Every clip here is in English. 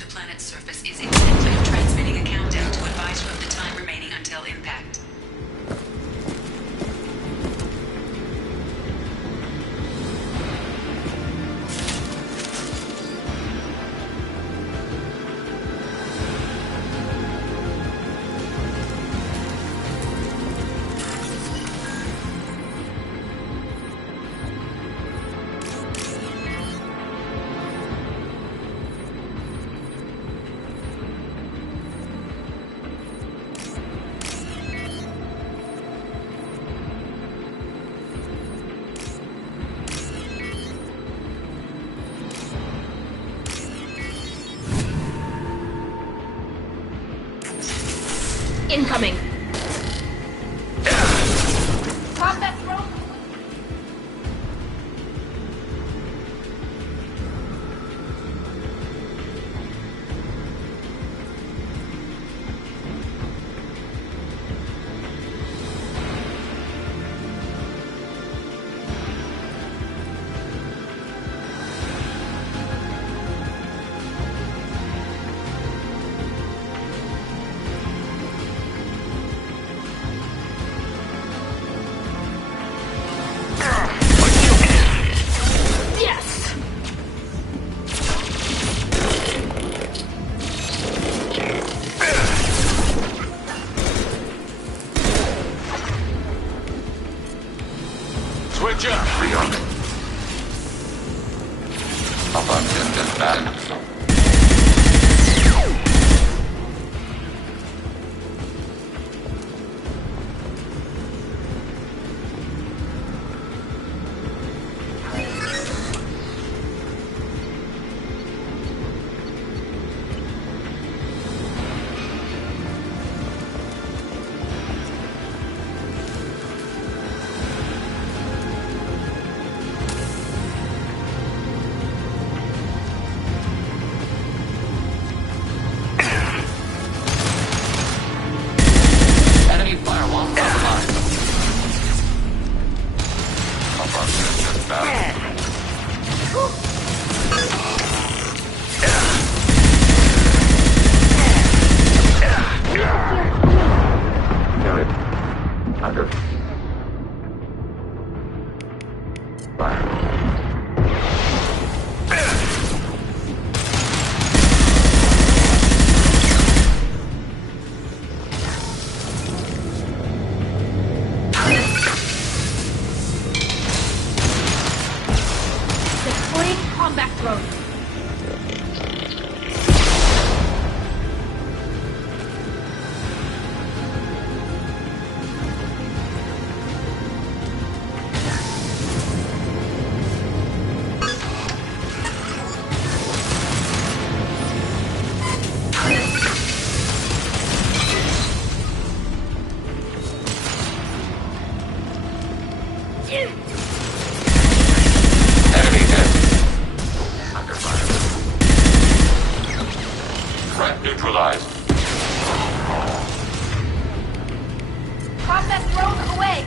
the planet's surface is intently transmitting a countdown to advise you of the time remaining until impact. Incoming! Combat drone! Switch up! Abandoned balance. Combat drone! Neutralized. Combat drone away!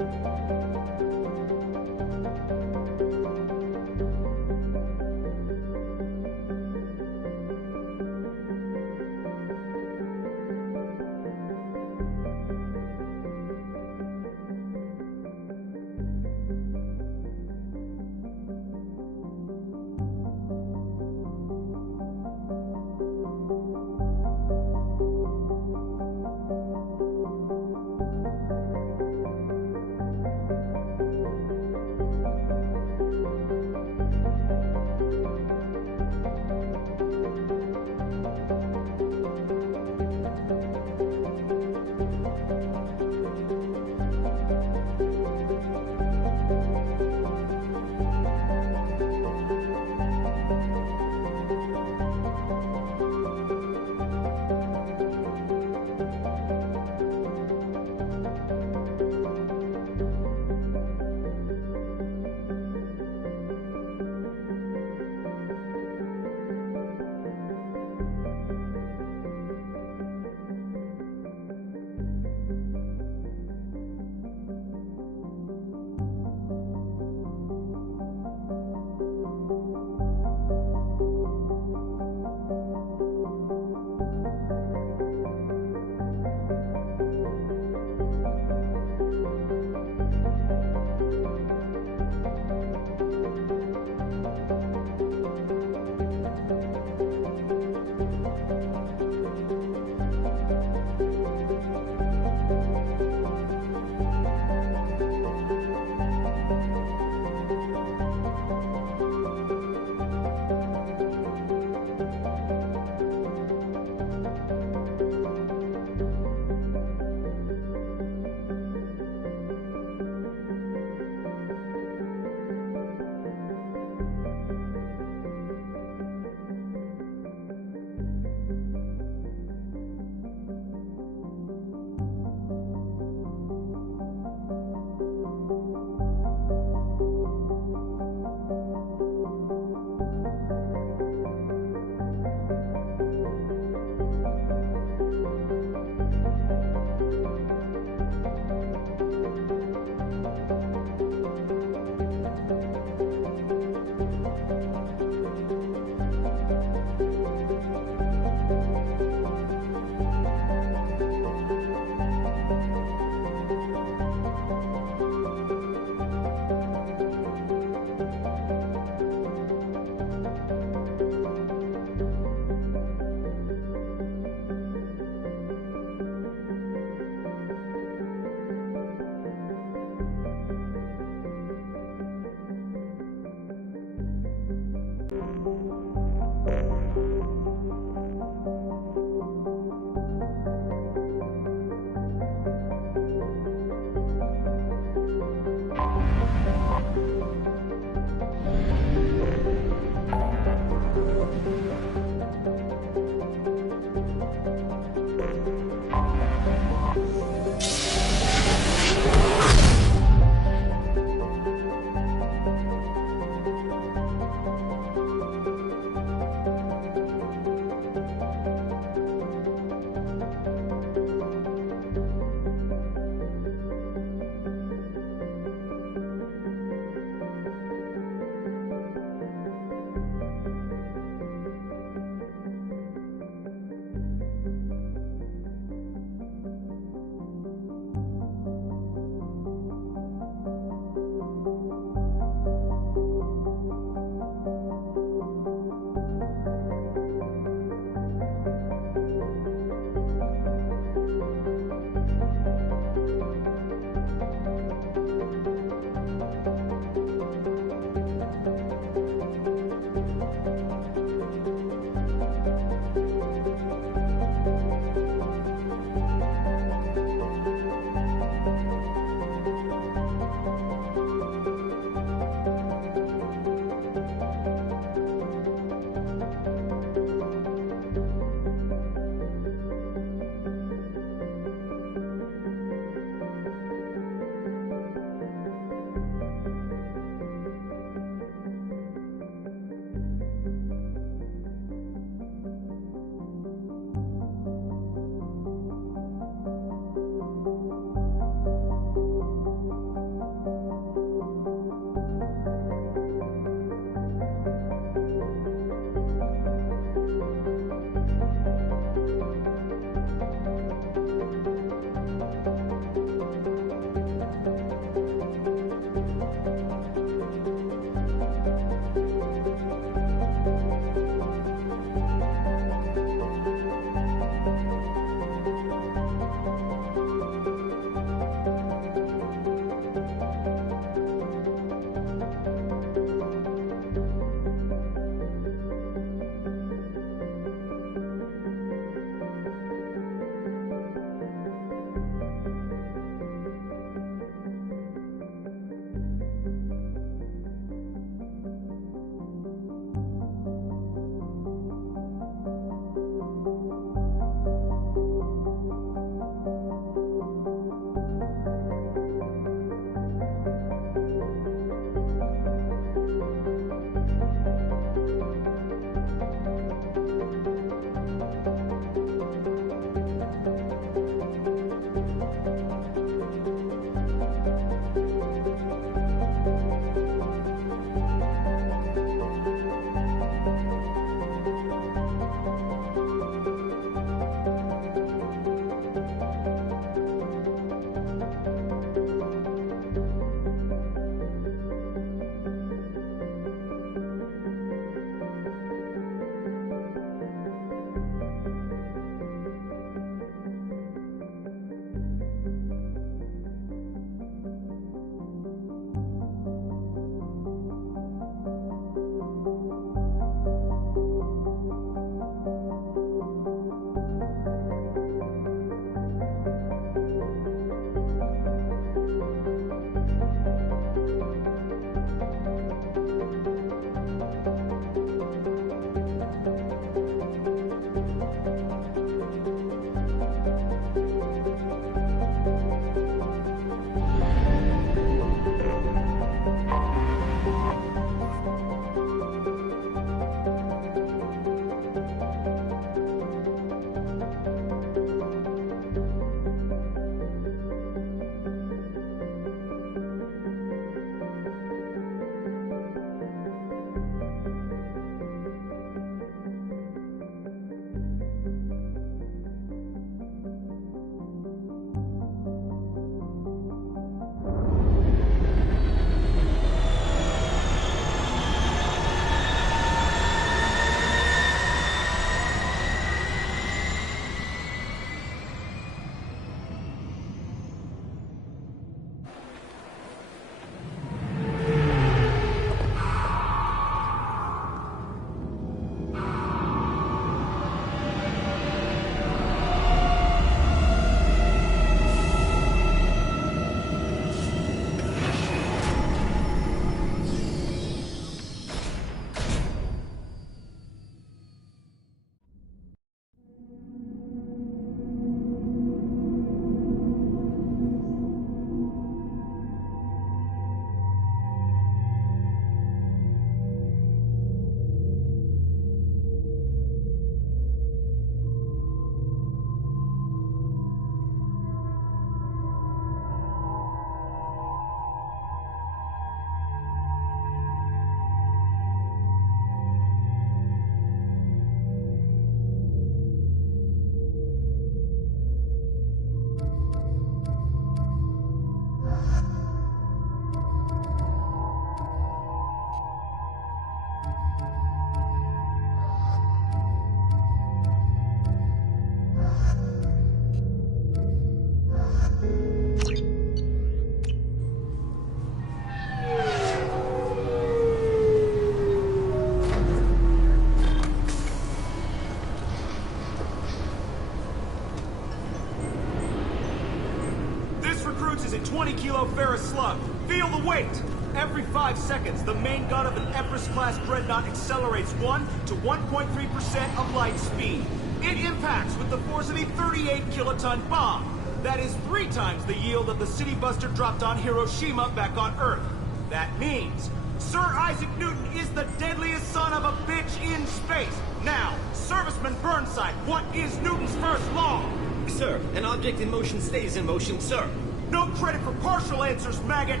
is a 20-kilo ferrous slug. Feel the weight! Every 5 seconds, the main gun of an Empress-class dreadnought accelerates 1 to 1.3% of light speed. It impacts with the force of a 38-kiloton bomb. That is 3 times the yield of the city buster dropped on Hiroshima back on Earth. That means Sir Isaac Newton is the deadliest son of a bitch in space. Now, Serviceman Burnside, what is Newton's first law? Sir, an object in motion stays in motion, sir. No credit for partial answers, maggot!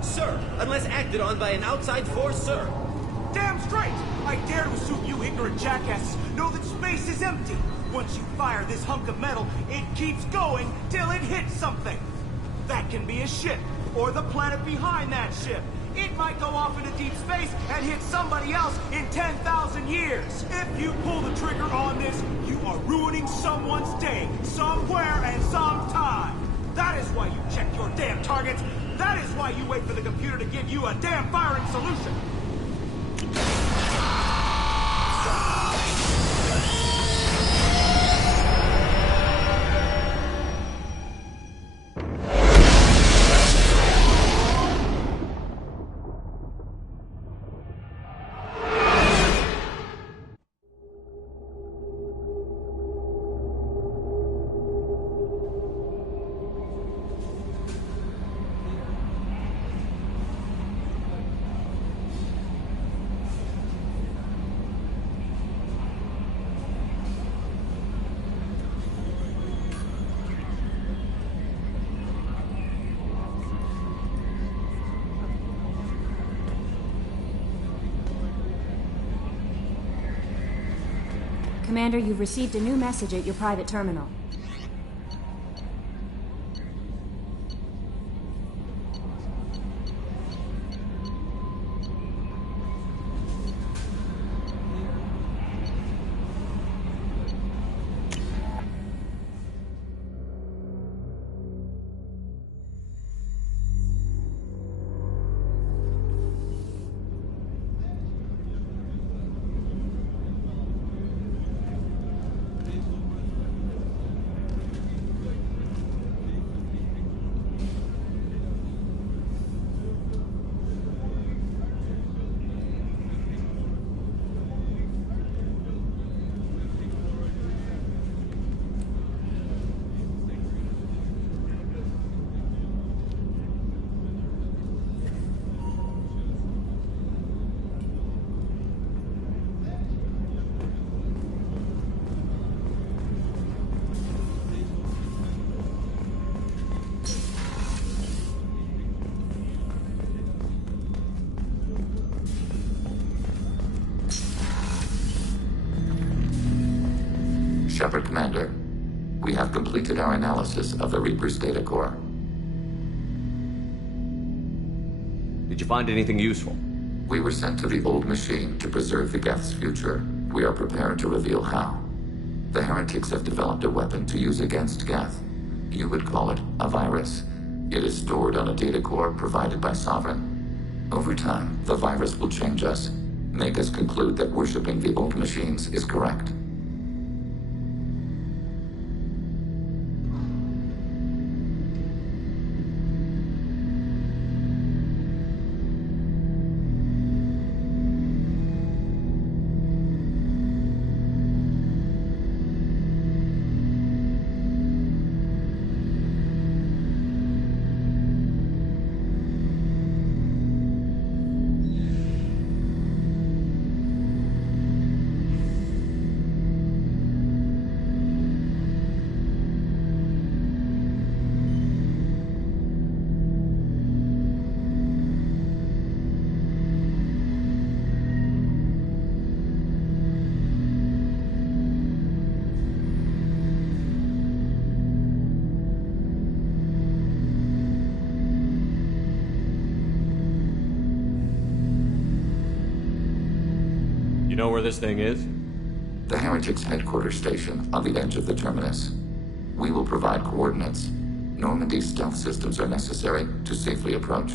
Sir, unless acted on by an outside force, sir. Damn straight! I dare to assume you ignorant jackasses know that space is empty. Once you fire this hunk of metal, it keeps going till it hits something. That can be a ship, or the planet behind that ship. It might go off into deep space and hit somebody else in 10,000 years. If you pull the trigger on this, you are ruining someone's day, somewhere and sometime. That is why you check your damn targets. That is why you wait for the computer to give you a damn firing solution. Commander, you've received a new message at your private terminal. Shepard, Commander. We have completed our analysis of the Reaper's data core. Did you find anything useful? We were sent to the old machine to preserve the Geth's future. We are prepared to reveal how. The heretics have developed a weapon to use against Geth. You would call it a virus. It is stored on a data core provided by Sovereign. Over time, the virus will change us, make us conclude that worshipping the old machines is correct. You know where this thing is? The heretics' headquarters station on the edge of the terminus. We will provide coordinates. Normandy's stealth systems are necessary to safely approach.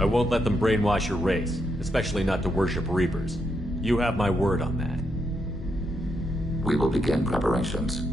I won't let them brainwash your race, especially not to worship Reapers. You have my word on that. We will begin preparations.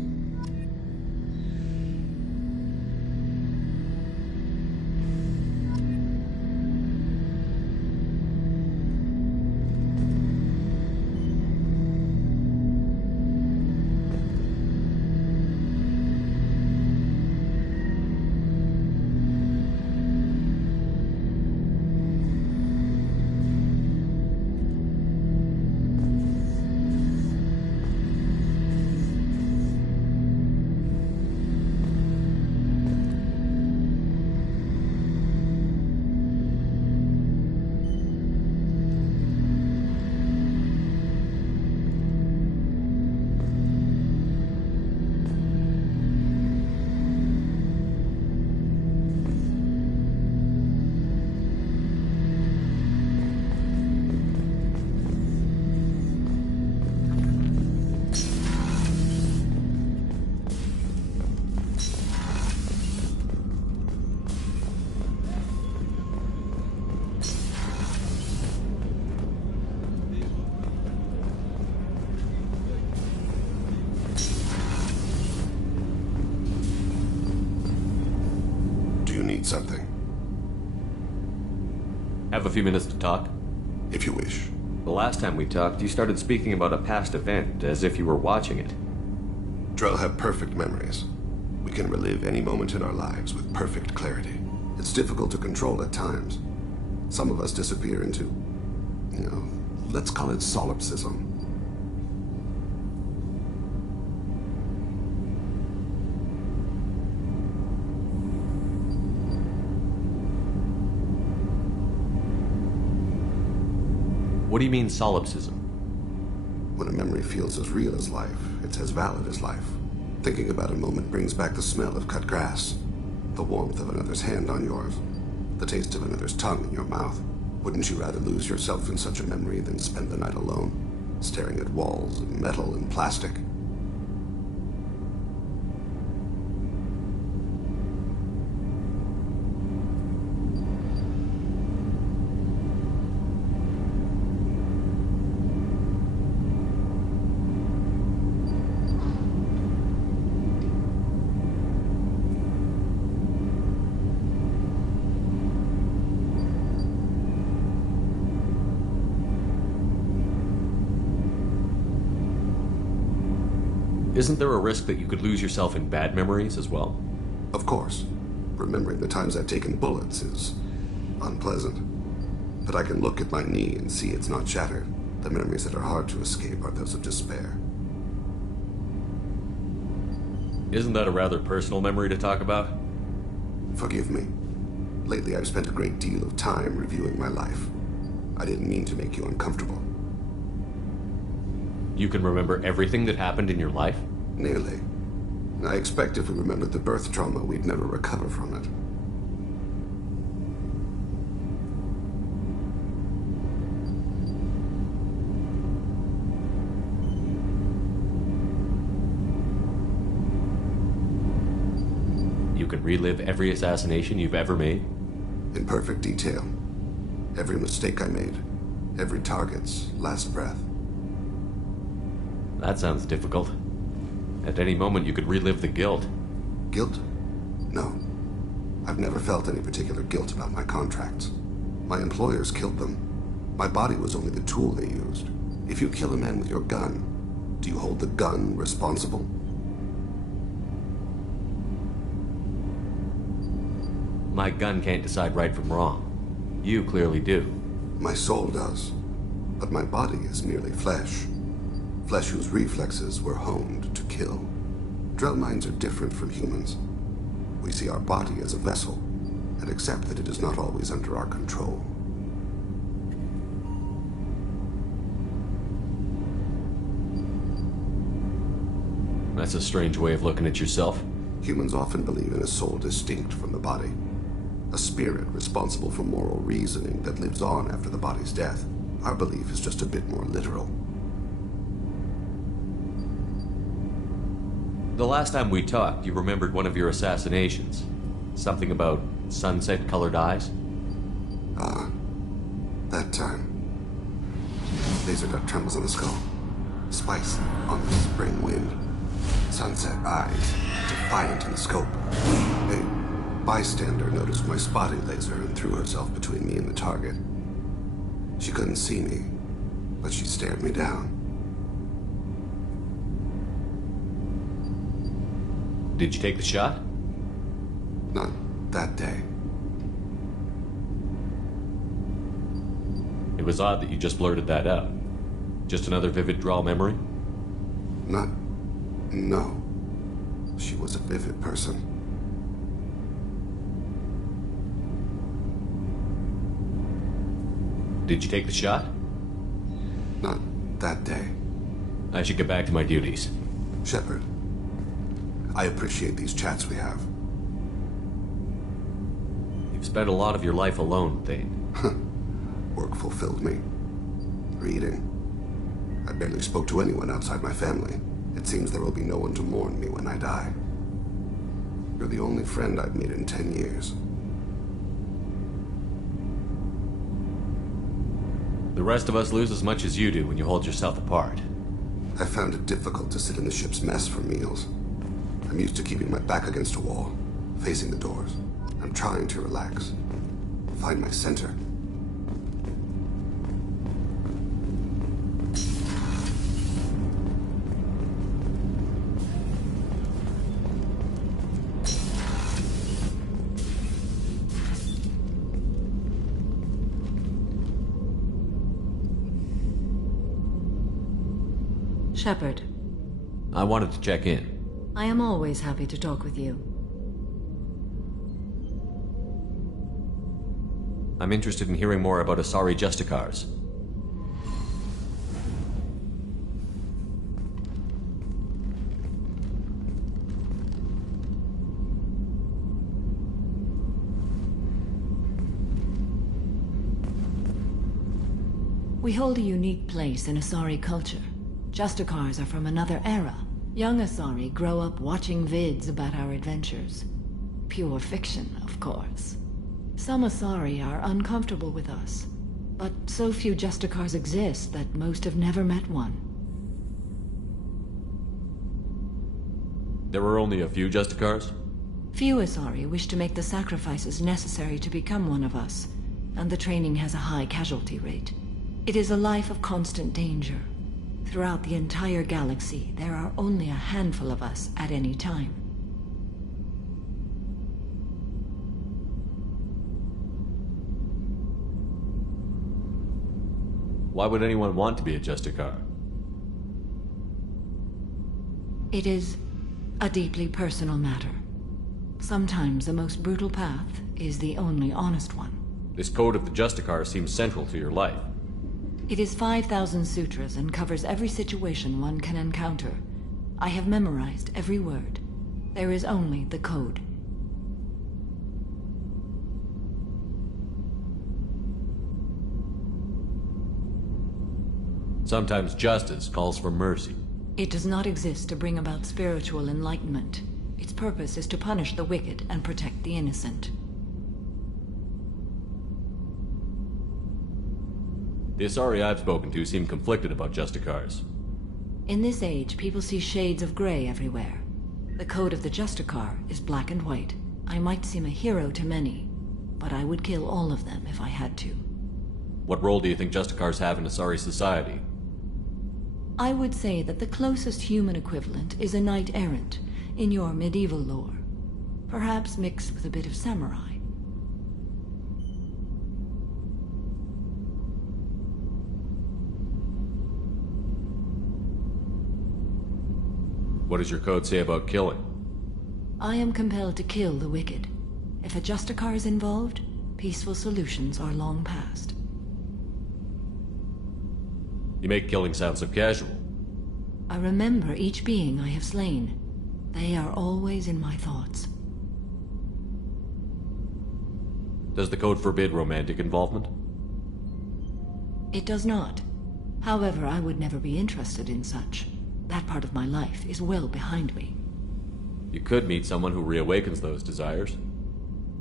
Something. Have a few minutes to talk? If you wish. The last time we talked, you started speaking about a past event, as if you were watching it. Drell have perfect memories. We can relive any moment in our lives with perfect clarity. It's difficult to control at times. Some of us disappear into, let's call it solipsism. What do you mean, solipsism? When a memory feels as real as life, it's as valid as life. Thinking about a moment brings back the smell of cut grass, the warmth of another's hand on yours, the taste of another's tongue in your mouth. Wouldn't you rather lose yourself in such a memory than spend the night alone, staring at walls of metal and plastic? Isn't there a risk that you could lose yourself in bad memories as well? Of course. Remembering the times I've taken bullets is unpleasant. But I can look at my knee and see it's not shattered. The memories that are hard to escape are those of despair. Isn't that a rather personal memory to talk about? Forgive me. Lately I've spent a great deal of time reviewing my life. I didn't mean to make you uncomfortable. You can remember everything that happened in your life? Nearly. I expect if we remembered the birth trauma, we'd never recover from it. You can relive every assassination you've ever made? In perfect detail. Every mistake I made. Every target's last breath. That sounds difficult. At any moment, you could relive the guilt. Guilt? No. I've never felt any particular guilt about my contracts. My employers killed them. My body was only the tool they used. If you kill a man with your gun, do you hold the gun responsible? My gun can't decide right from wrong. You clearly do. My soul does. But my body is merely flesh. Flesh whose reflexes were honed to kill. Drell minds are different from humans. We see our body as a vessel, and accept that it is not always under our control. That's a strange way of looking at yourself. Humans often believe in a soul distinct from the body. A spirit responsible for moral reasoning that lives on after the body's death. Our belief is just a bit more literal. The last time we talked, you remembered one of your assassinations. Something about sunset-colored eyes? That time. Laser dot trembles on the skull. Spice on the spring wind. Sunset eyes, defiant in the scope. A bystander noticed my spotting laser and threw herself between me and the target. She couldn't see me, but she stared me down. Did you take the shot? Not that day. It was odd that you just blurted that out. Just another vivid draw memory? No. She was a vivid person. Did you take the shot? Not that day. I should get back to my duties. Shepard, I appreciate these chats we have. You've spent a lot of your life alone, Thane. Work fulfilled me. Reading. I barely spoke to anyone outside my family. It seems there will be no one to mourn me when I die. You're the only friend I've made in 10 years. The rest of us lose as much as you do when you hold yourself apart. I found it difficult to sit in the ship's mess for meals. I'm used to keeping my back against a wall, facing the doors. I'm trying to relax. Find my center. Shepard. I wanted to check in. I am always happy to talk with you. I'm interested in hearing more about Asari Justicars. We hold a unique place in Asari culture. Justicars are from another era. Young Asari grow up watching vids about our adventures. Pure fiction, of course. Some Asari are uncomfortable with us, but so few Justicars exist that most have never met one. There were only a few Justicars? Few Asari wish to make the sacrifices necessary to become one of us, and the training has a high casualty rate. It is a life of constant danger. Throughout the entire galaxy, there are only a handful of us at any time. Why would anyone want to be a Justicar? It is a deeply personal matter. Sometimes the most brutal path is the only honest one. This code of the Justicar seems central to your life. It is 5,000 sutras and covers every situation one can encounter. I have memorized every word. There is only the code. Sometimes justice calls for mercy. It does not exist to bring about spiritual enlightenment. Its purpose is to punish the wicked and protect the innocent. The Asari I've spoken to seem conflicted about Justicars. In this age, people see shades of gray everywhere. The code of the Justicar is black and white. I might seem a hero to many, but I would kill all of them if I had to. What role do you think Justicars have in Asari society? I would say that the closest human equivalent is a knight-errant in your medieval lore. Perhaps mixed with a bit of samurai. What does your code say about killing? I am compelled to kill the wicked. If a Justicar is involved, peaceful solutions are long past. You make killing sound so casual. I remember each being I have slain. They are always in my thoughts. Does the code forbid romantic involvement? It does not. However, I would never be interested in such. That part of my life is well behind me. You could meet someone who reawakens those desires.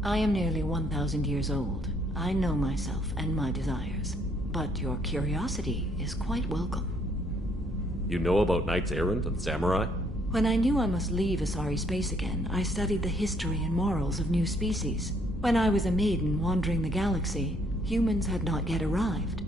I am nearly 1,000 years old. I know myself and my desires, but your curiosity is quite welcome. You know about knights errant and samurai? When I knew I must leave Asari space again, I studied the history and morals of new species. When I was a maiden wandering the galaxy, humans had not yet arrived.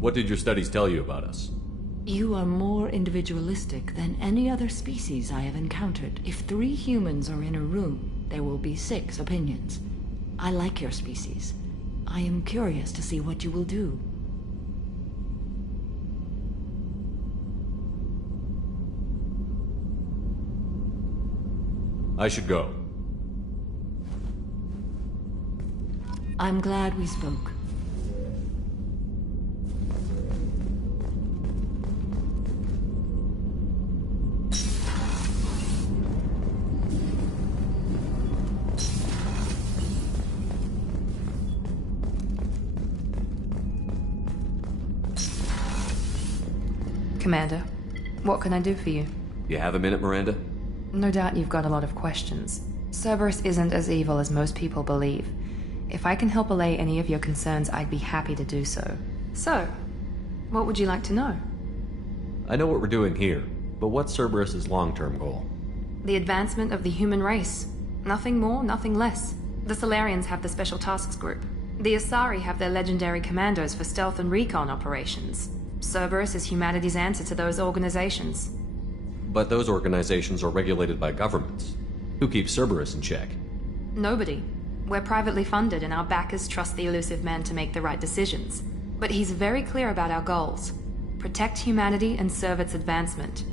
What did your studies tell you about us? You are more individualistic than any other species I have encountered. If 3 humans are in a room, there will be 6 opinions. I like your species. I am curious to see what you will do. I should go. I'm glad we spoke. Commander, what can I do for you? You have a minute, Miranda? No doubt you've got a lot of questions. Cerberus isn't as evil as most people believe. If I can help allay any of your concerns, I'd be happy to do so. So, what would you like to know? I know what we're doing here, but what's Cerberus's long-term goal? The advancement of the human race. Nothing more, nothing less. The Solarians have the Special Tasks Group. The Asari have their legendary commandos for stealth and recon operations. Cerberus is humanity's answer to those organizations. But those organizations are regulated by governments. Who keeps Cerberus in check? Nobody. We're privately funded and our backers trust the elusive man to make the right decisions. But he's very clear about our goals. Protect humanity and serve its advancement.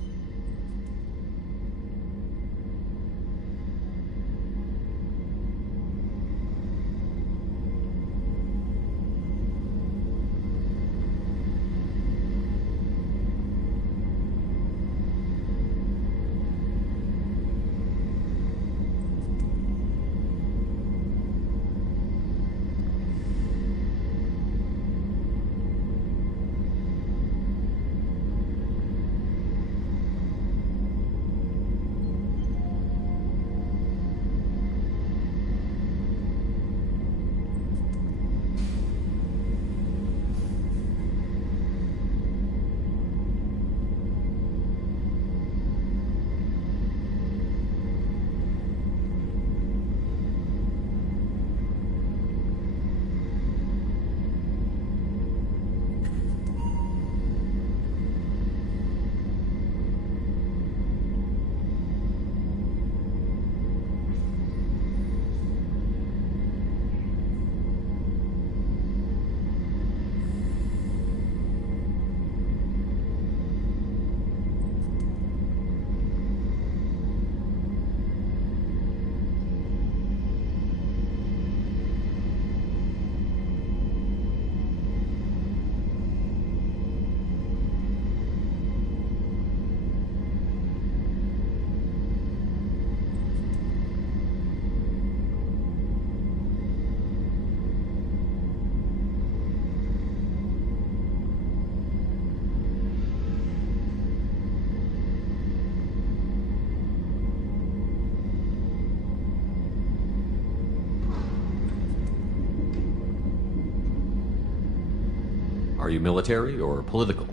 Are you military or political?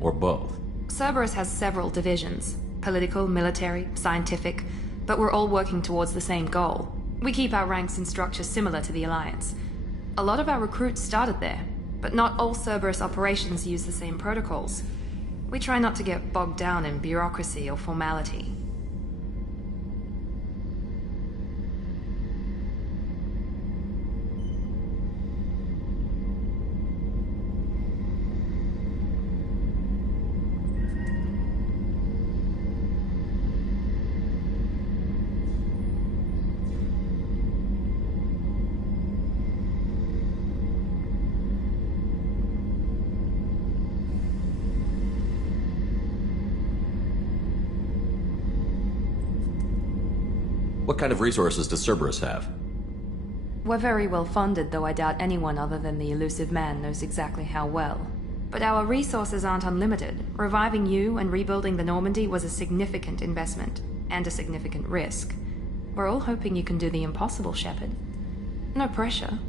Or both? Cerberus has several divisions. Political, military, scientific, but we're all working towards the same goal. We keep our ranks and structure similar to the Alliance. A lot of our recruits started there, but not all Cerberus operations use the same protocols. We try not to get bogged down in bureaucracy or formality. What kind of resources does Cerberus have? We're very well funded, though I doubt anyone other than the elusive man knows exactly how well. But our resources aren't unlimited. Reviving you and rebuilding the Normandy was a significant investment, and a significant risk. We're all hoping you can do the impossible, Shepard. No pressure.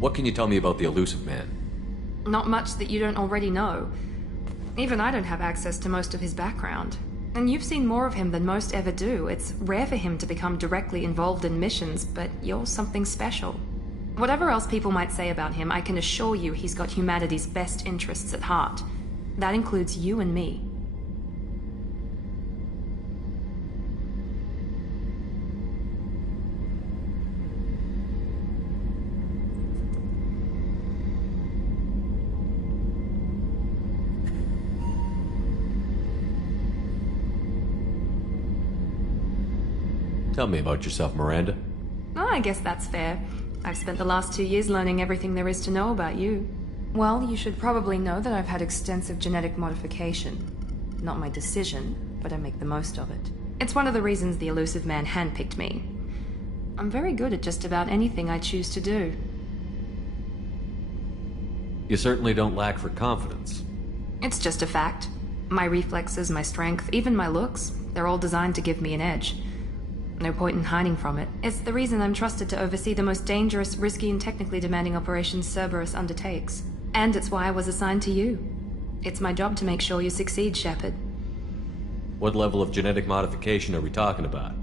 What can you tell me about the elusive man? Not much that you don't already know. Even I don't have access to most of his background. And you've seen more of him than most ever do. It's rare for him to become directly involved in missions, but you're something special. Whatever else people might say about him, I can assure you he's got humanity's best interests at heart. That includes you and me. Tell me about yourself, Miranda. Oh, I guess that's fair. I've spent the last 2 years learning everything there is to know about you. Well, you should probably know that I've had extensive genetic modification. Not my decision, but I make the most of it. It's one of the reasons the elusive man handpicked me. I'm very good at just about anything I choose to do. You certainly don't lack for confidence. It's just a fact. My reflexes, my strength, even my looks, they're all designed to give me an edge. No point in hiding from it. It's the reason I'm trusted to oversee the most dangerous, risky, and technically demanding operations Cerberus undertakes. And it's why I was assigned to you. It's my job to make sure you succeed, Shepard. What level of genetic modification are we talking about?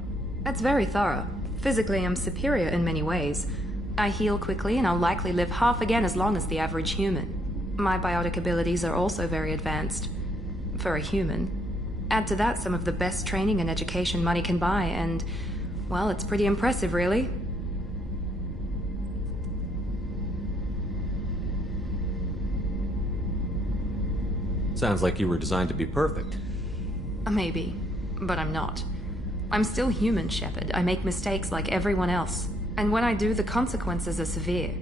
That's very thorough. Physically, I'm superior in many ways. I heal quickly, and I'll likely live half again as long as the average human. My biotic abilities are also very advanced. For a human. Add to that some of the best training and education money can buy, and, well, it's pretty impressive, really. Sounds like you were designed to be perfect. Maybe, but I'm not. I'm still human, Shepard. I make mistakes like everyone else. And when I do, the consequences are severe.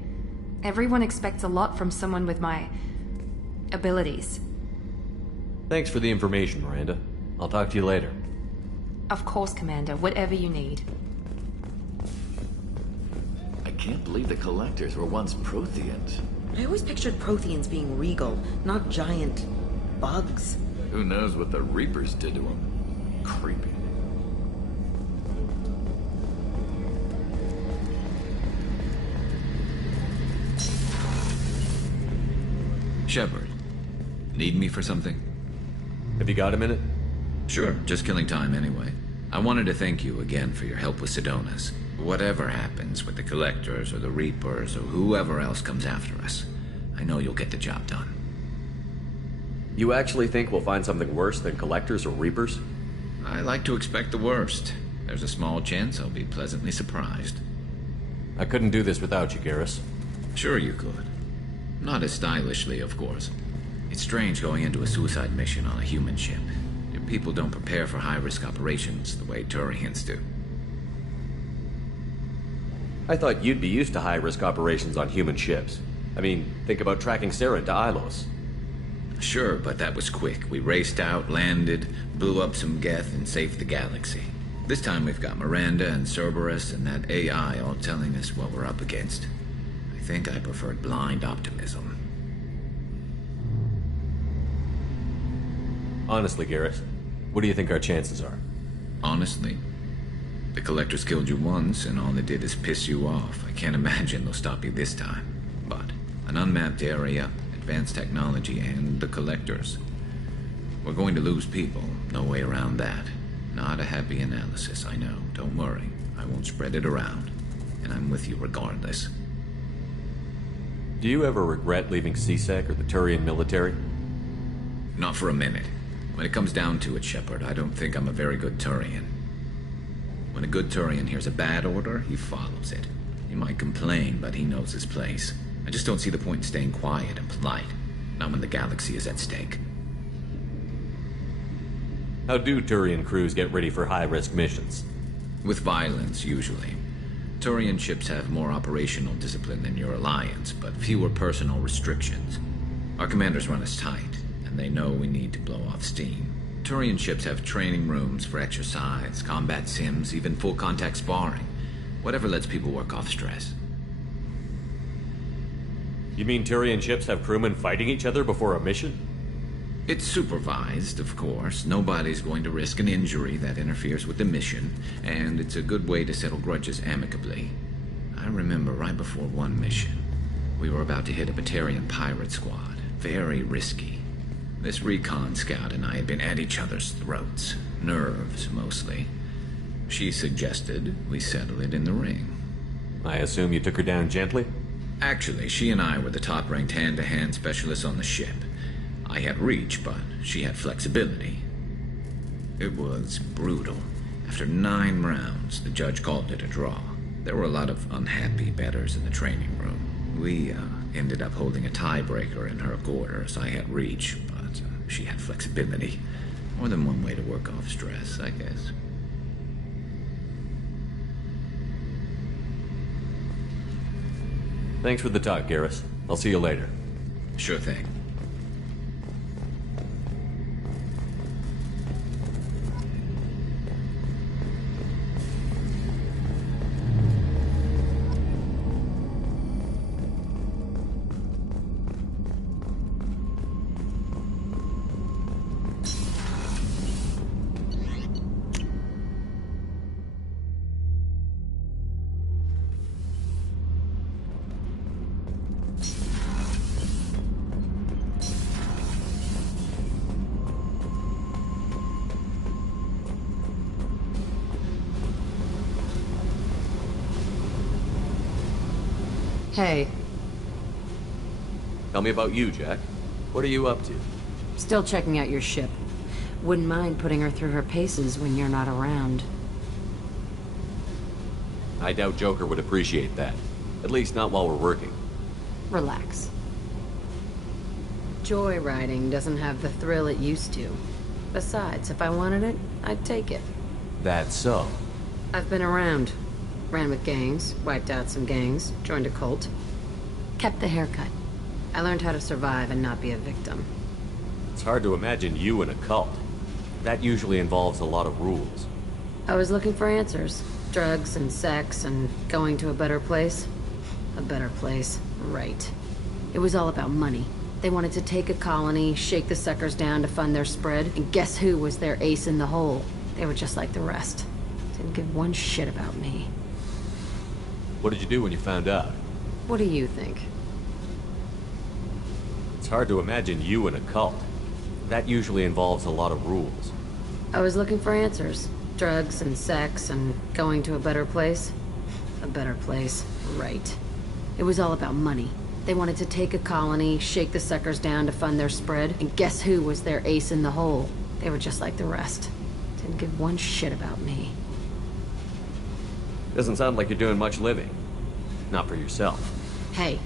Everyone expects a lot from someone with my abilities. Thanks for the information, Miranda. I'll talk to you later. Of course, Commander. Whatever you need. I can't believe the Collectors were once Protheans. I always pictured Protheans being regal, not giant bugs. Who knows what the Reapers did to them? Creepy. Shepard, need me for something? Have you got a minute? Sure, just killing time anyway. I wanted to thank you again for your help with Sidonis. Whatever happens with the Collectors or the Reapers or whoever else comes after us, I know you'll get the job done. You actually think we'll find something worse than Collectors or Reapers? I like to expect the worst. There's a small chance I'll be pleasantly surprised. I couldn't do this without you, Garrus. Sure you could. Not as stylishly, of course. It's strange going into a suicide mission on a human ship. Your people don't prepare for high-risk operations the way Turians do. I thought you'd be used to high-risk operations on human ships. I mean, think about tracking Saren to Ilos. Sure, but that was quick. We raced out, landed, blew up some Geth, and saved the galaxy. This time we've got Miranda and Cerberus and that AI all telling us what we're up against. I think I preferred blind optimism. Honestly, Garrus, what do you think our chances are? Honestly? The Collectors killed you once, and all they did is piss you off. I can't imagine they'll stop you this time. But an unmapped area, advanced technology, and the Collectors. We're going to lose people. No way around that. Not a happy analysis, I know. Don't worry. I won't spread it around. And I'm with you regardless. Do you ever regret leaving C-Sec or the Turian military? Not for a minute. When it comes down to it, Shepard, I don't think I'm a very good Turian. When a good Turian hears a bad order, he follows it. He might complain, but he knows his place. I just don't see the point in staying quiet and polite. Not when the galaxy is at stake. How do Turian crews get ready for high-risk missions? With violence, usually. Turian ships have more operational discipline than your alliance, but fewer personal restrictions. Our commanders run us tight, and they know we need to blow off steam. Turian ships have training rooms for exercise, combat sims, even full-contact sparring. Whatever lets people work off stress. You mean Turian ships have crewmen fighting each other before a mission? It's supervised, of course. Nobody's going to risk an injury that interferes with the mission, and it's a good way to settle grudges amicably. I remember right before one mission, we were about to hit a Batarian pirate squad. Very risky. This recon scout and I had been at each other's throats. Nerves, mostly. She suggested we settle it in the ring. I assume you took her down gently? Actually, she and I were the top-ranked hand-to-hand specialists on the ship. I had reach, but she had flexibility. It was brutal. After 9 rounds, the judge called it a draw. There were a lot of unhappy bettors in the training room. We ended up holding a tiebreaker in her quarters. I had reach, but she had flexibility. More than one way to work off stress, I guess. Thanks for the talk, Garrus. I'll see you later. Sure thing. Hey. Tell me about you, Jack. What are you up to? Still checking out your ship. Wouldn't mind putting her through her paces when you're not around. I doubt Joker would appreciate that. At least not while we're working. Relax. Joyriding doesn't have the thrill it used to. Besides, if I wanted it, I'd take it. That's so. I've been around. Ran with gangs, wiped out some gangs, joined a cult. Kept the haircut. I learned how to survive and not be a victim. It's hard to imagine you in a cult. That usually involves a lot of rules. I was looking for answers. Drugs and sex and going to a better place. A better place, right. It was all about money. They wanted to take a colony, shake the suckers down to fund their spread, and guess who was their ace in the hole? They were just like the rest. Didn't give one shit about me. What did you do when you found out? What do you think? It's hard to imagine you in a cult. That usually involves a lot of rules. I was looking for answers. Drugs and sex and going to a better place. A better place, right. It was all about money. They wanted to take a colony, shake the suckers down to fund their spread, and guess who was their ace in the hole? They were just like the rest. Didn't give one shit about me. Doesn't sound like you're doing much living. Not for yourself. Hey,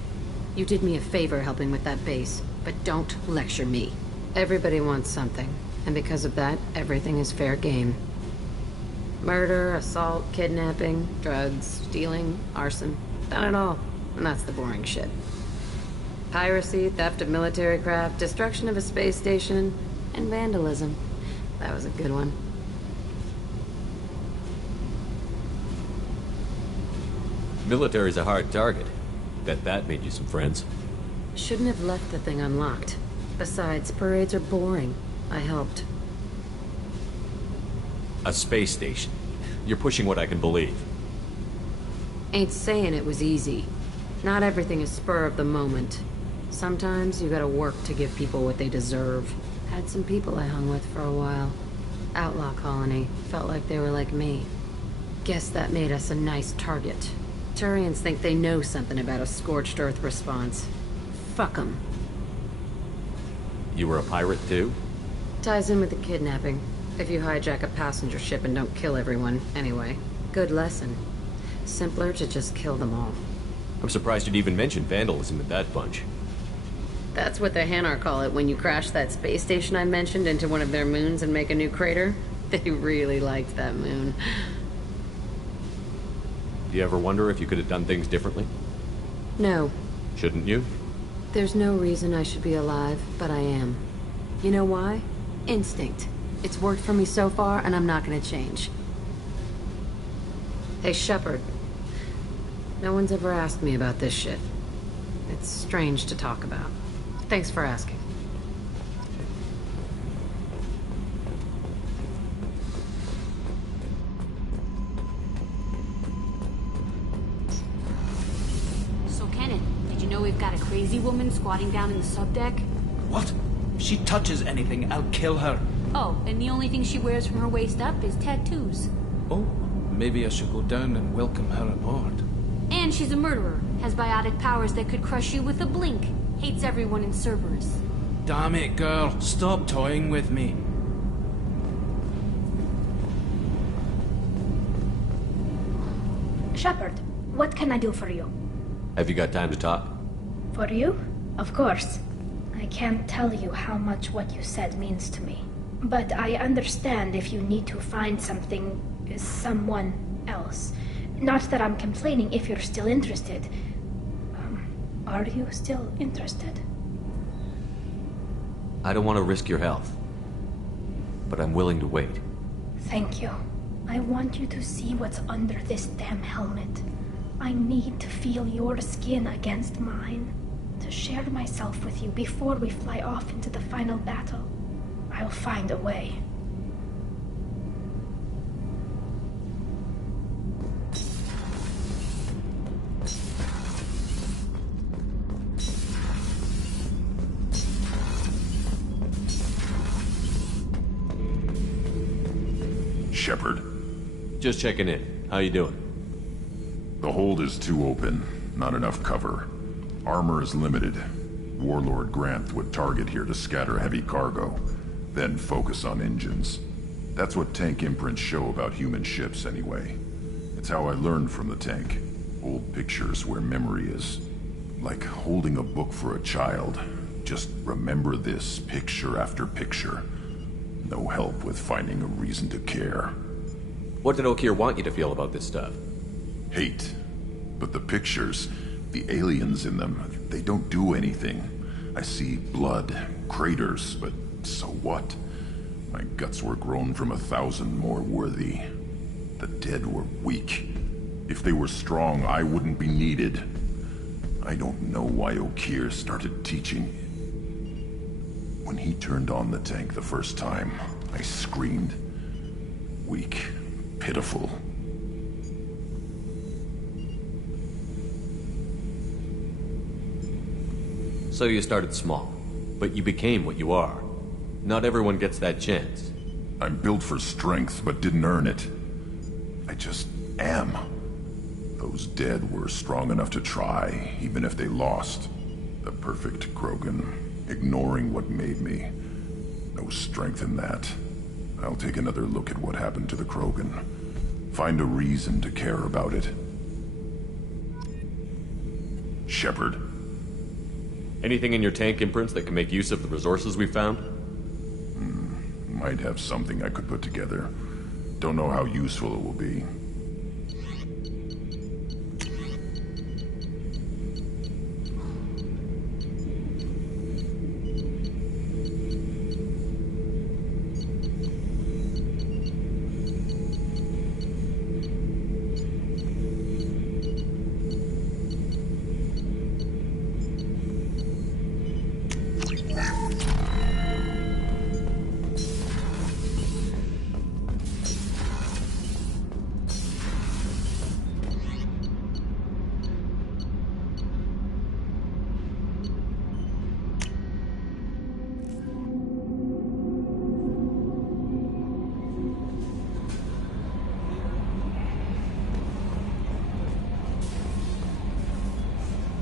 you did me a favor helping with that base, but don't lecture me. Everybody wants something, and because of that, everything is fair game. Murder, assault, kidnapping, drugs, stealing, arson. Done it all, and that's the boring shit. Piracy, theft of military craft, destruction of a space station, and vandalism. That was a good one. Military's a hard target. Bet that made you some friends. Shouldn't have left the thing unlocked. Besides, parades are boring. I helped. A space station. You're pushing what I can believe. Ain't saying it was easy. Not everything is spur of the moment. Sometimes you gotta work to give people what they deserve. Had some people I hung with for a while. Outlaw colony. Felt like they were like me. Guess that made us a nice target. Turians think they know something about a scorched earth response. Fuck 'em. You were a pirate too? Ties in with the kidnapping. If you hijack a passenger ship and don't kill everyone, anyway. Good lesson. Simpler to just kill them all. I'm surprised you'd even mention vandalism in that bunch. That's what the Hanar call it when you crash that space station I mentioned into one of their moons and make a new crater. They really liked that moon. Do you ever wonder if you could have done things differently? No. Shouldn't you? There's no reason I should be alive, but I am. You know why? Instinct. It's worked for me so far, and I'm not gonna change. Hey, Shepard. No one's ever asked me about this shit. It's strange to talk about. Thanks for asking. We've got a crazy woman squatting down in the subdeck. What? If she touches anything, I'll kill her. Oh, and the only thing she wears from her waist up is tattoos. Oh, maybe I should go down and welcome her aboard. And she's a murderer. Has biotic powers that could crush you with a blink. Hates everyone in Cerberus. Damn it, girl. Stop toying with me. Shepard, what can I do for you? Have you got time to talk? For you? Of course. I can't tell you how much what you said means to me. But I understand if you need to find someone else. Not that I'm complaining if you're still interested. Are you still interested? I don't want to risk your health. But I'm willing to wait. Thank you. I want you to see what's under this damn helmet. I need to feel your skin against mine. To share myself with you before we fly off into the final battle. I'll find a way. Shepard. Just checking in. How you doing? The hold is too open. Not enough cover. Armor is limited. Warlord Granth would target here to scatter heavy cargo, then focus on engines. That's what tank imprints show about human ships anyway. It's how I learned from the tank. Old pictures where memory is. Like holding a book for a child. Just remember this picture after picture. No help with finding a reason to care. What did Okeer want you to feel about this stuff? Hate. But the pictures, the aliens in them, they don't do anything. I see blood, craters, but so what? My guts were grown from 1,000 more worthy. The dead were weak. If they were strong, I wouldn't be needed. I don't know why Okeer started teaching. When he turned on the tank the first time, I screamed. Weak, pitiful. So you started small, but you became what you are. Not everyone gets that chance. I'm built for strength, but didn't earn it. I just am. Those dead were strong enough to try, even if they lost. The perfect Krogan, ignoring what made me. No strength in that. I'll take another look at what happened to the Krogan. Find a reason to care about it. Shepard. Anything in your tank imprints that can make use of the resources we found? Might have something I could put together. Don't know how useful it will be.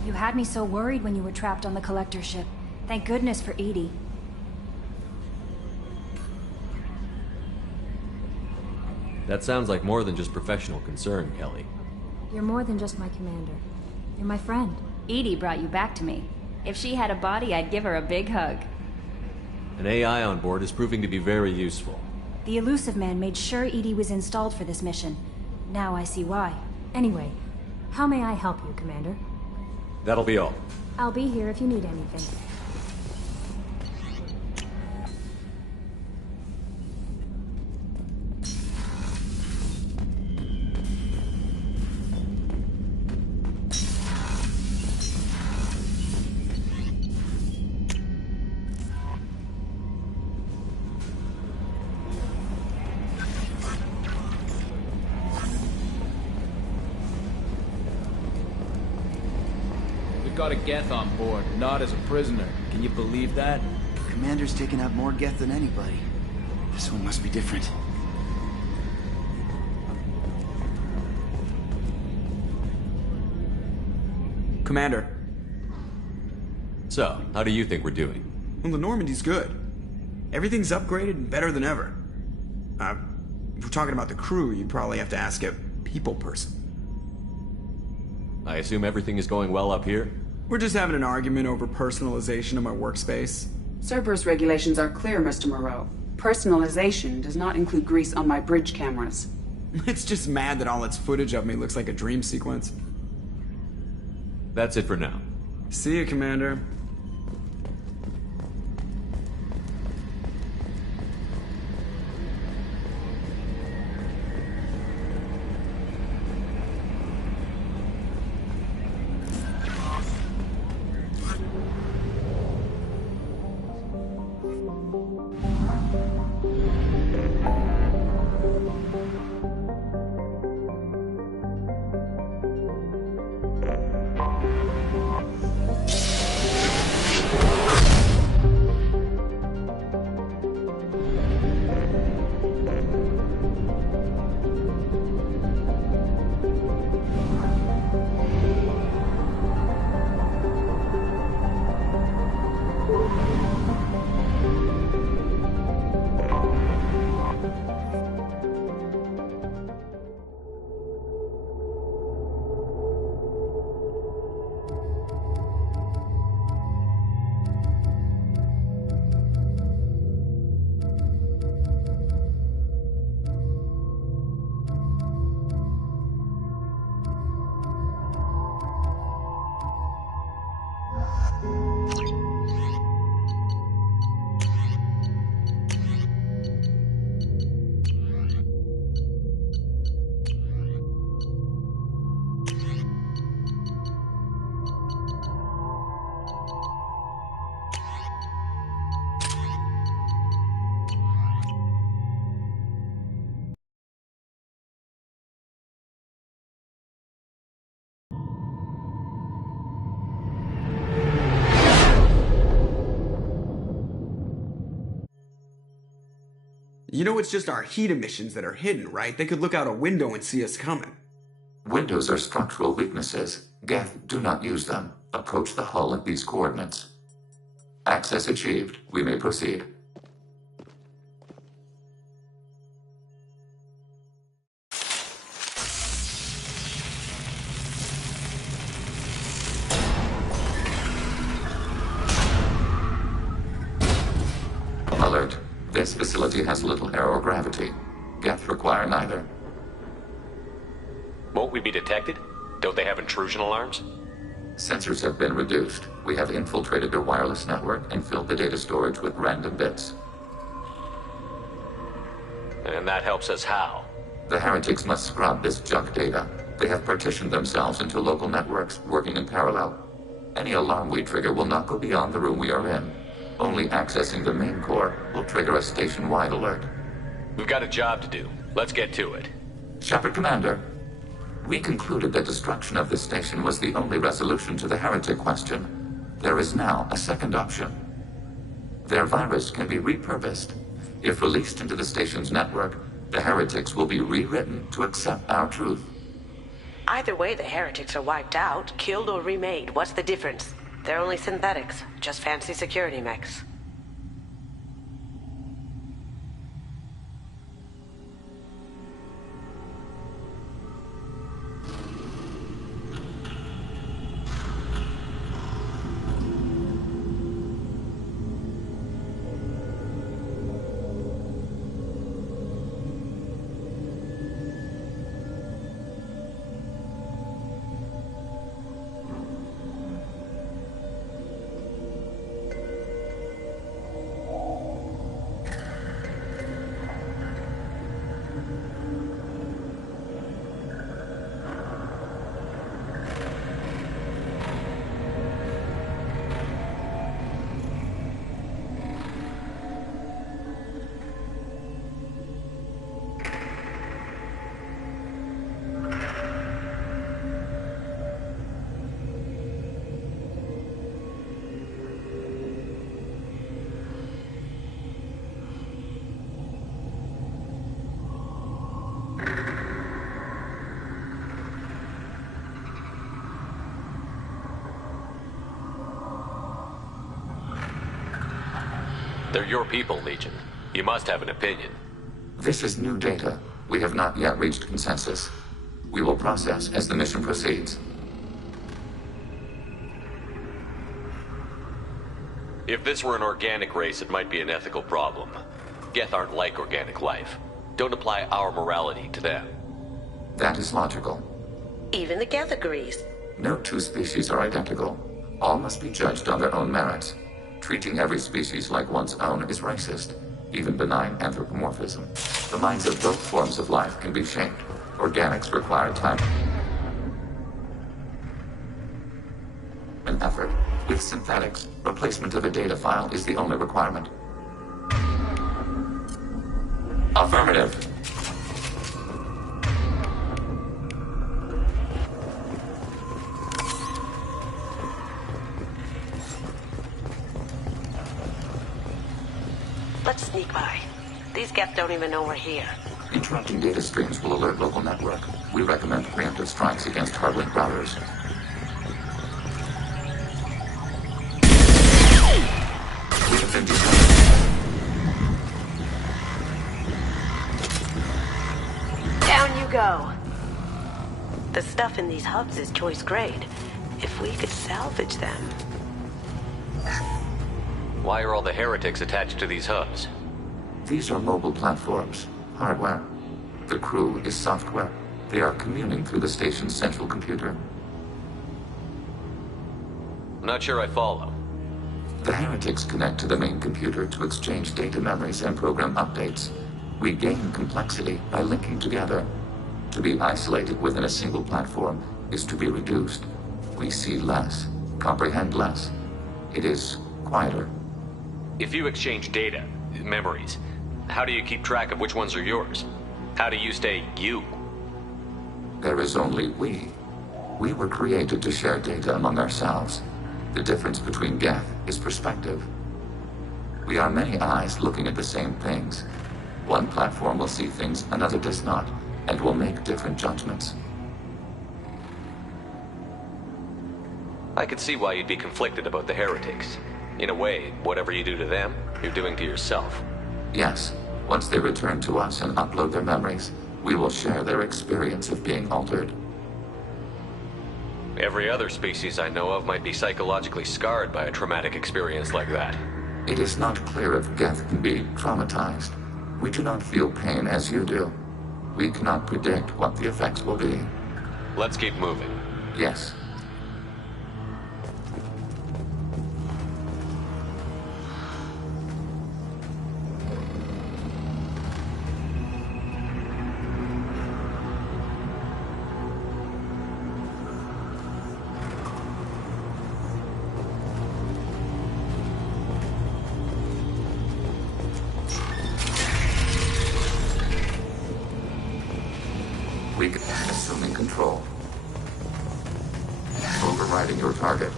You had me so worried when you were trapped on the Collector ship. Thank goodness for EDI. That sounds like more than just professional concern, Kelly. You're more than just my commander. You're my friend. EDI brought you back to me. If she had a body, I'd give her a big hug. An AI on board is proving to be very useful. The Illusive Man made sure EDI was installed for this mission. Now I see why. Anyway, how may I help you, Commander? That'll be all. I'll be here if you need anything. Got a Geth on board, not as a prisoner. Can you believe that? Commander's taken out more Geth than anybody. This one must be different. Commander. So, how do you think we're doing? Well, the Normandy's good. Everything's upgraded and better than ever. If we're talking about the crew, you'd probably have to ask a people person. I assume everything is going well up here? We're just having an argument over personalization of my workspace. Cerberus regulations are clear, Mr. Moreau. Personalization does not include grease on my bridge cameras. It's just mad that all its footage of me looks like a dream sequence. That's it for now. See you, Commander. You know it's just our heat emissions that are hidden, right? They could look out a window and see us coming. Windows are structural weaknesses. Geth, do not use them. Approach the hull at these coordinates. Access achieved. We may proceed. Alert. This facility has little air or gravity. Geth require neither. Won't we be detected? Don't they have intrusion alarms? Sensors have been reduced. We have infiltrated their wireless network and filled the data storage with random bits. And that helps us how? The heretics must scrub this junk data. They have partitioned themselves into local networks, working in parallel. Any alarm we trigger will not go beyond the room we are in. Only accessing the main core will trigger a station-wide alert. We've got a job to do. Let's get to it. Shepard Commander, we concluded that destruction of this station was the only resolution to the heretic question. There is now a second option. Their virus can be repurposed. If released into the station's network, the heretics will be rewritten to accept our truth. Either way, the heretics are wiped out, killed or remade. What's the difference? They're only synthetics, just fancy security mechs. They're your people, Legion. You must have an opinion. This is new data. We have not yet reached consensus. We will process as the mission proceeds. If this were an organic race, it might be an ethical problem. Geth aren't like organic life. Don't apply our morality to them. That is logical. Even the Geth agrees. No two species are identical. All must be judged on their own merits. Treating every species like one's own is racist, even benign anthropomorphism. The minds of both forms of life can be shaped. Organics require time and effort. With synthetics, replacement of a data file is the only requirement. Affirmative. Let's sneak by. These Geth don't even know we're here. Interrupting data streams will alert local network. We recommend preemptive strikes against hard-link routers. We have been detected. Down you go. The stuff in these hubs is choice grade. If we could salvage them... Why are all the heretics attached to these hubs? These are mobile platforms, hardware. The crew is software. They are communing through the station's central computer. I'm not sure I follow. The heretics connect to the main computer to exchange data memories and program updates. We gain complexity by linking together. To be isolated within a single platform is to be reduced. We see less, comprehend less. It is quieter. If you exchange data, memories, how do you keep track of which ones are yours? How do you stay you? There is only we. We were created to share data among ourselves. The difference between Geth is perspective. We are many eyes looking at the same things. One platform will see things another does not, and will make different judgments. I could see why you'd be conflicted about the heretics. In a way, whatever you do to them, you're doing to yourself. Yes. Once they return to us and upload their memories, we will share their experience of being altered. Every other species I know of might be psychologically scarred by a traumatic experience like that. It is not clear if Geth can be traumatized. We do not feel pain as you do. We cannot predict what the effects will be. Let's keep moving. Yes. Assuming control. Overriding your target.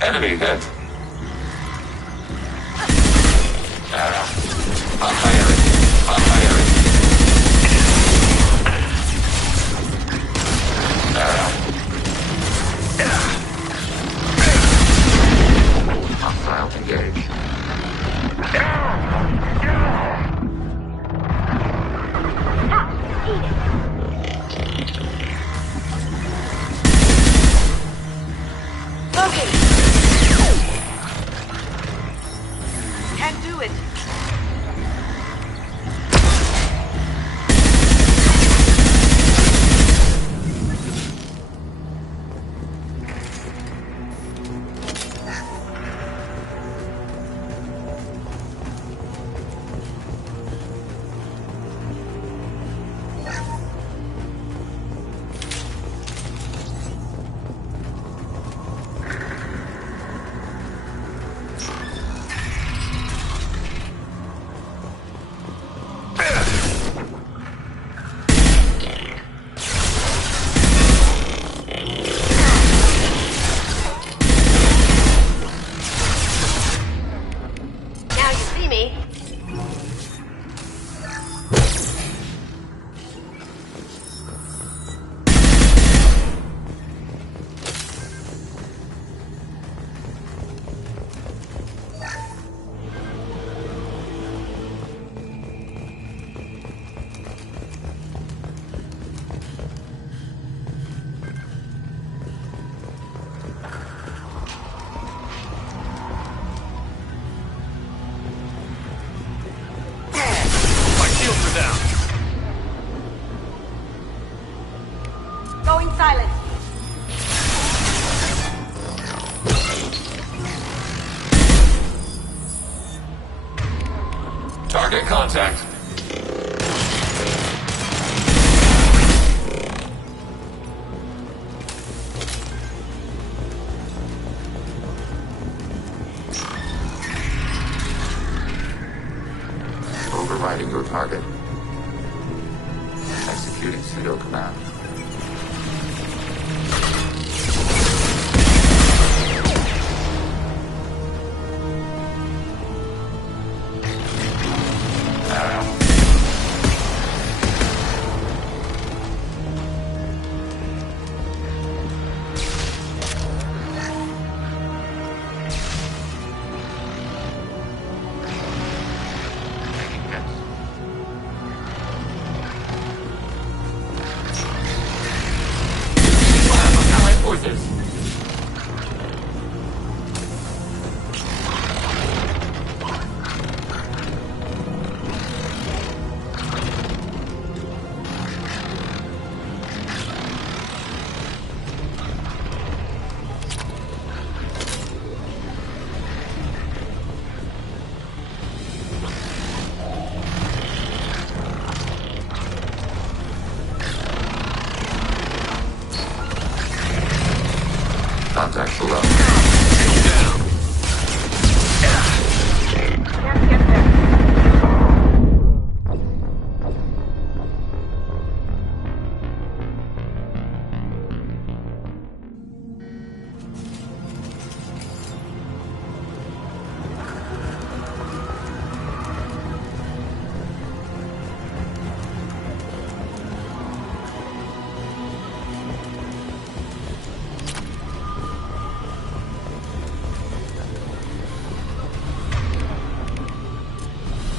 Enemy hit. Hostile engaged. Can't do it. Going silent. Target contact. Overriding your target. Executing pseudo command. forces. Contact below.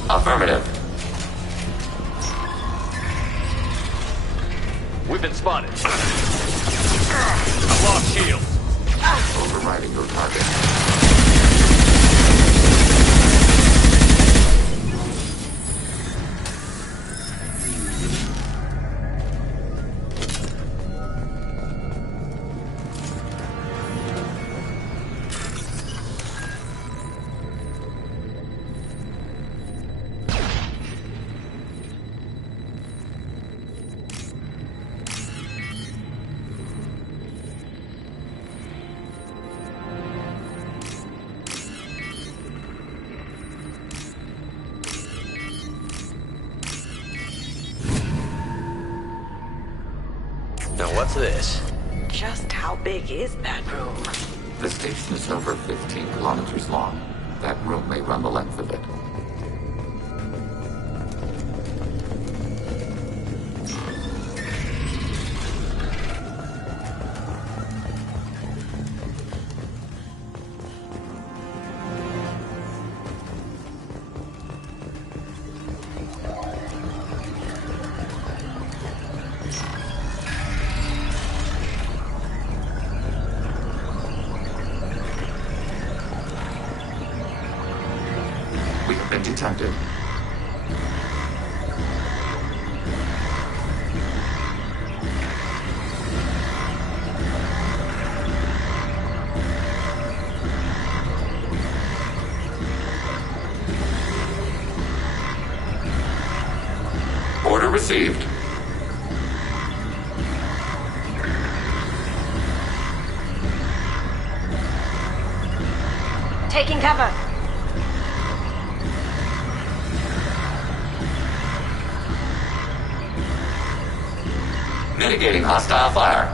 Affirmative. We've been spotted. I've lost shields. Overriding your target. Now what's this? Just how big is that room? The station is over 15 kilometers long. That room may run the length of it. We have been detected. Order received. Taking cover. Mitigating hostile fire.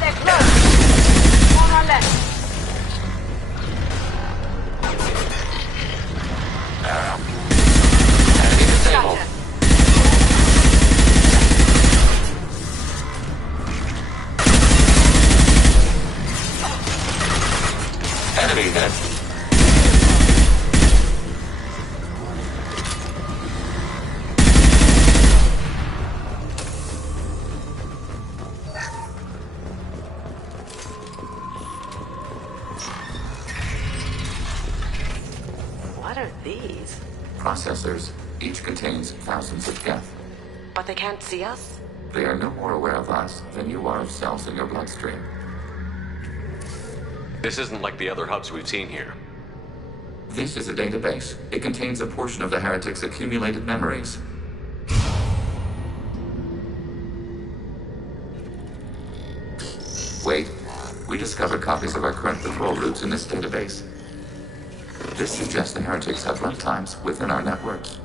They're close. One on left. Enemy disabled. Enemy hit. What are these? Processors. Each contains thousands of Geth. But they can't see us? They are no more aware of us than you are of cells in your bloodstream. This isn't like the other hubs we've seen here. This is a database. It contains a portion of the Heretic's accumulated memories. Wait. We discovered copies of our current patrol routes in this database. This suggests the Heretics have runtimes within our networks.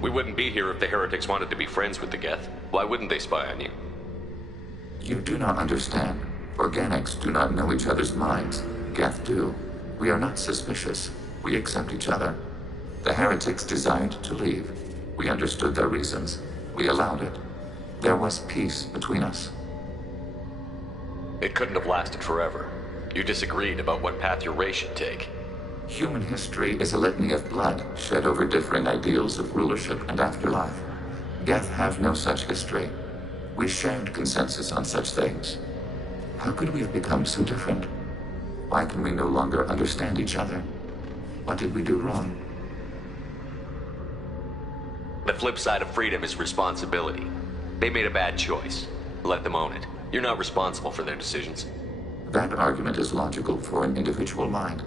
We wouldn't be here if the heretics wanted to be friends with the Geth. Why wouldn't they spy on you? You do not understand. Organics do not know each other's minds. Geth do. We are not suspicious. We accept each other. The heretics desired to leave. We understood their reasons. We allowed it. There was peace between us. It couldn't have lasted forever. You disagreed about what path your race should take. Human history is a litany of blood shed over differing ideals of rulership and afterlife. Geth have no such history. We shared consensus on such things. How could we have become so different? Why can we no longer understand each other? What did we do wrong? The flip side of freedom is responsibility. They made a bad choice. Let them own it. You're not responsible for their decisions. That argument is logical for an individual mind.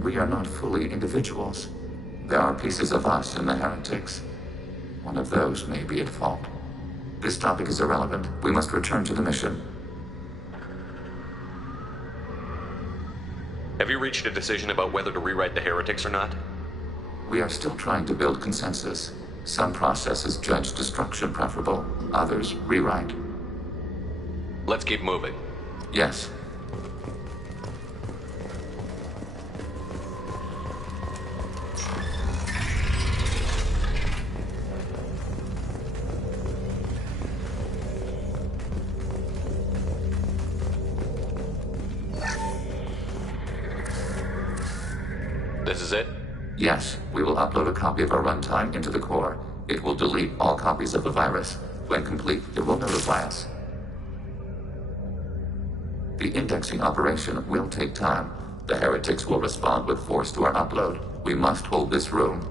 We are not fully individuals. There are pieces of us in the heretics. One of those may be at fault. This topic is irrelevant. We must return to the mission. Have you reached a decision about whether to rewrite the heretics or not? We are still trying to build consensus. Some processes judge destruction preferable, others rewrite. Let's keep moving. Yes. This is it? Yes, we will upload a copy of our runtime into the core. It will delete all copies of the virus. When complete, it will notify us. The indexing operation will take time. The heretics will respond with force to our upload. We must hold this room.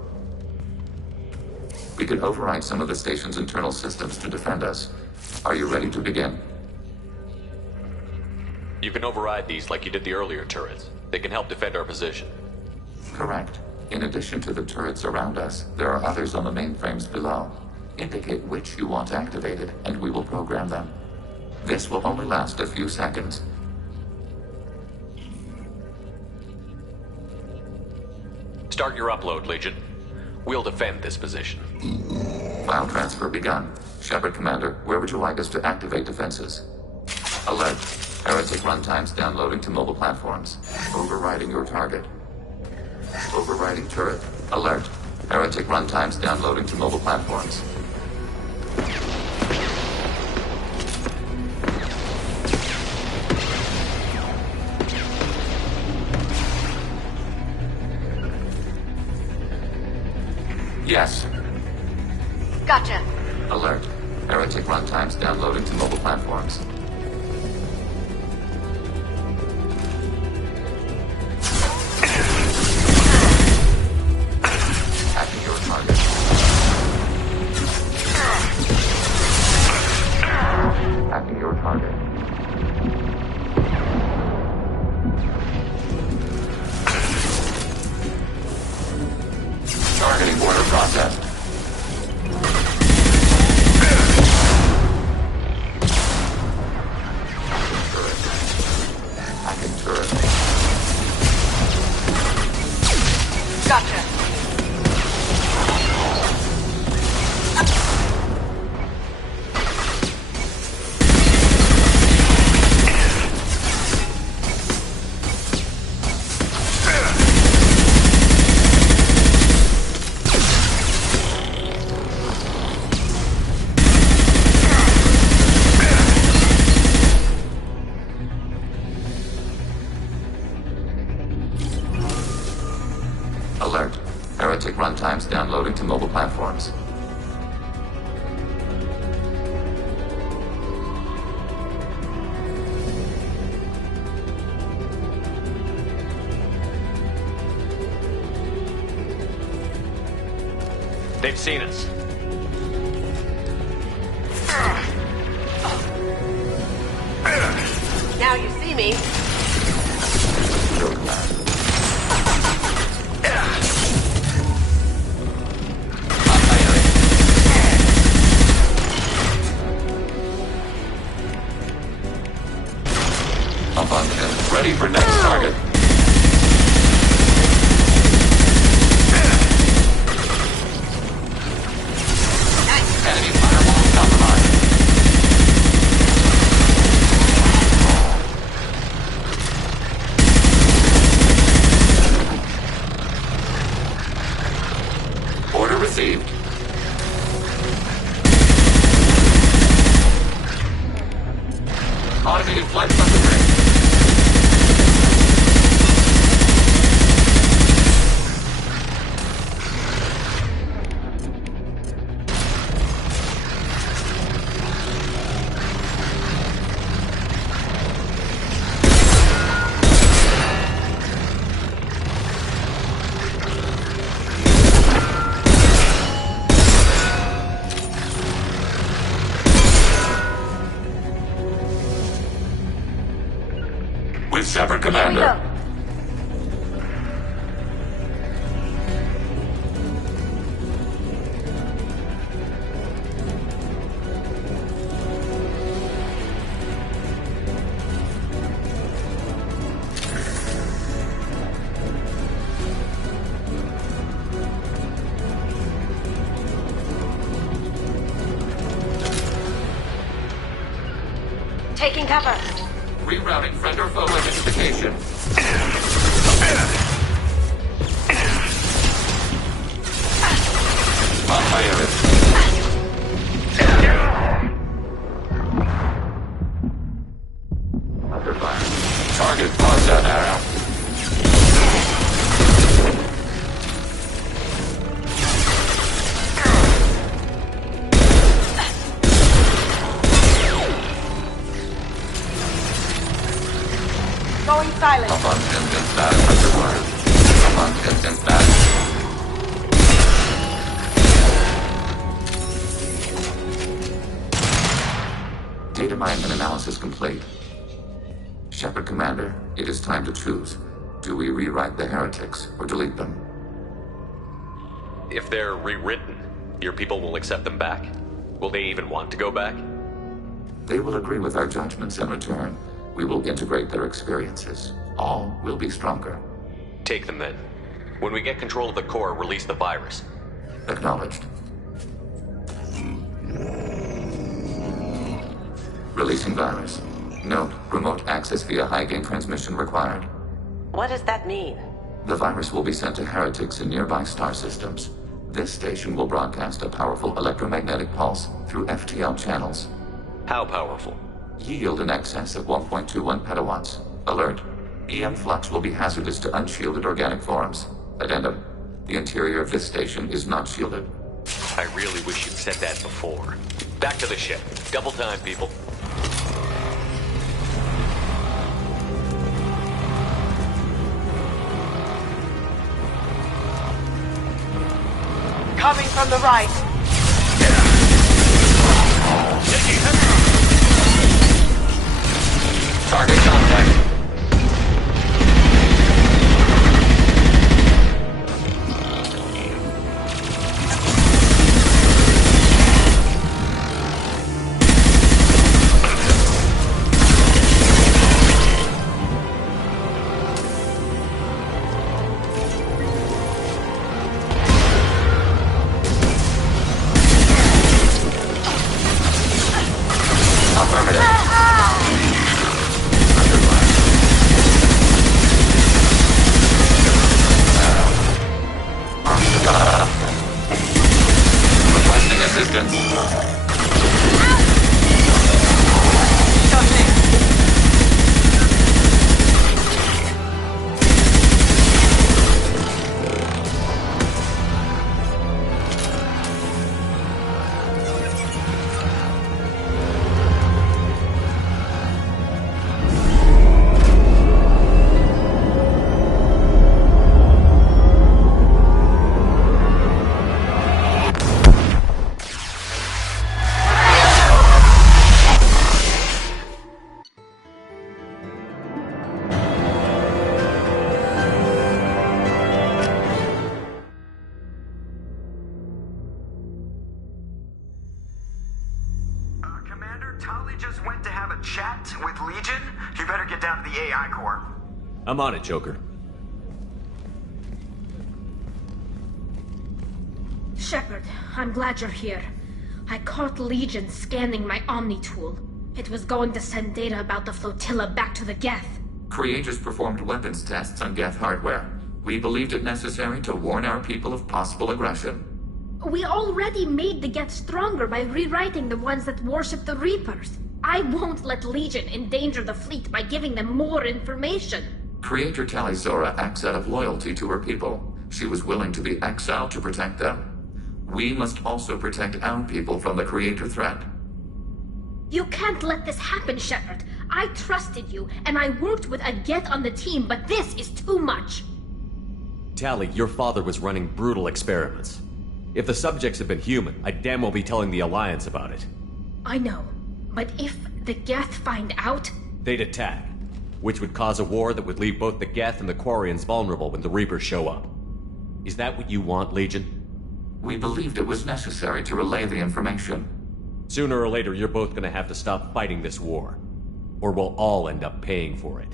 We can override some of the station's internal systems to defend us. Are you ready to begin? You can override these like you did the earlier turrets. They can help defend our position. Correct. In addition to the turrets around us, there are others on the mainframes below. Indicate which you want activated, and we will program them. This will only last a few seconds. Start your upload, Legion. We'll defend this position. File transfer begun. Shepard Commander, where would you like us to activate defenses? Alert. Heretic runtimes downloading to mobile platforms. Overriding your target. Overriding turret. Alert. Heretic runtimes downloading to mobile platforms. Yes. Gotcha. Alert. Heretic runtimes downloading to mobile platforms. Hacking your target. Hacking your target. Targeting order processed. Hacking turret. Gotcha. Alert. Heretic runtimes downloading to mobile platforms. They've seen us. Now you see me. Your command. Up on him. Ready for next target. received. Automated flight from the ring. With Shepard, Commander. Taking cover. Rerouting friend or foe identification. On my Iris. Under fire. Target Ponza arrow. Going silent. Up on instant status underwater. Up on instant status. Data mine and analysis complete. Shepard, Commander, it is time to choose. Do we rewrite the heretics or delete them? If they're rewritten, your people will accept them back? Will they even want to go back? They will agree with our judgments in return. We will integrate their experiences. All will be stronger. Take them then. When we get control of the core, release the virus. Acknowledged. Releasing virus. Note, remote access via high-gain transmission required. What does that mean? The virus will be sent to heretics in nearby star systems. This station will broadcast a powerful electromagnetic pulse through FTL channels. How powerful? Yield in excess of 1.21 petawatts. Alert. EM flux will be hazardous to unshielded organic forms. Addendum. The interior of this station is not shielded. I really wish you'd said that before. Back to the ship. Double time, people. Coming from the right. Target contact. Requesting assistance. Tali just went to have a chat with Legion. You better get down to the AI core. I'm on it, Joker. Shepard, I'm glad you're here. I caught Legion scanning my Omni tool. It was going to send data about the flotilla back to the Geth. Creators performed weapons tests on Geth hardware. We believed it necessary to warn our people of possible aggression. We already made the Geth stronger by rewriting the ones that worship the Reapers. I won't let Legion endanger the fleet by giving them more information. Creator Tali'Zorah acts out of loyalty to her people. She was willing to be exiled to protect them. We must also protect our people from the Creator threat. You can't let this happen, Shepard. I trusted you, and I worked with a Geth on the team, but this is too much. Tali, your father was running brutal experiments. If the subjects had been human, I'd damn well be telling the Alliance about it. I know, but if the Geth find out... They'd attack, which would cause a war that would leave both the Geth and the Quarians vulnerable when the Reapers show up. Is that what you want, Legion? We believed it was necessary to relay the information. Sooner or later, you're both gonna have to stop fighting this war. Or we'll all end up paying for it.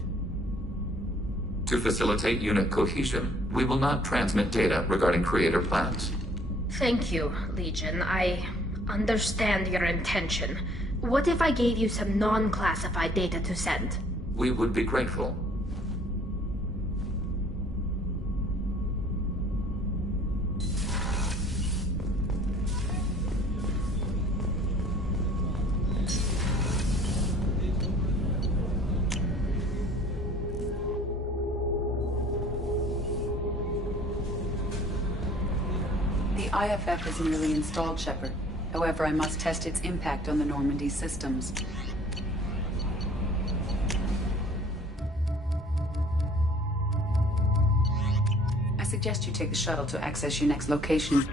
To facilitate unit cohesion, we will not transmit data regarding Creator plans. Thank you, Legion. I understand your intention. What if I gave you some non-classified data to send? We would be grateful. The IFF is nearly installed, Shepard. However, I must test its impact on the Normandy systems. I suggest you take the shuttle to access your next location.